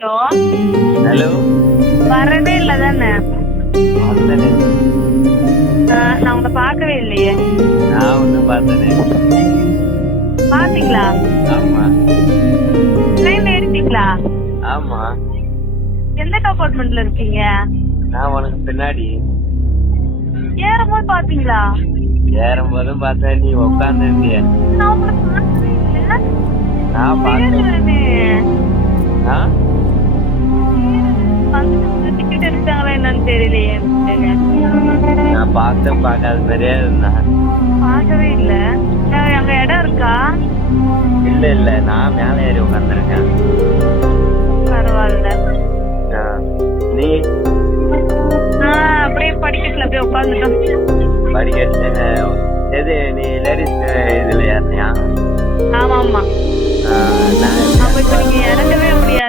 Hello, hello. வரவே இல்லை தானே? வந்தனே. நான் உங்களை பார்க்கவே இல்லையே. நான் ஒன்றும் பார்த்தனே. பாத்தீங்களா? ஆமா. ட்ரெயின் ஏறிட்டீங்களா? ஆமா. எந்த கம்பார்ட்மெண்ட்ல இருக்கீங்க? நான் உனக்கு பின்னாடி ஏறும்போது பாத்தீங்களா? ஏறும் போதும் பார்த்தேன், நீ உட்காந்துருந்திய. நான் உங்களை பார்க்கவே இல்லை. நான் பார்த்தேன். டிக்கெட் எடுத்தாங்களா என்னன்னு தெரியலையே. நான் பார்த்தேன், பார்க்காத மாதிரியே இருந்தேன். பார்க்கவே இல்ல. அங்க இடம் இருக்கா? இல்ல இல்ல, நான் மேலே ஏறி உட்காந்துருக்கேன். பரவாயில்ல. நீ அப்படியே படிக்கட்டுல அப்படியே உட்காந்துட்டோம். படிக்கட்டு எது? நீ லேடிஸ் இதுல ஏறினியா? ஆமா ஆமா. நான் அப்ப இப்ப நீங்க இறங்கவே முடியாது.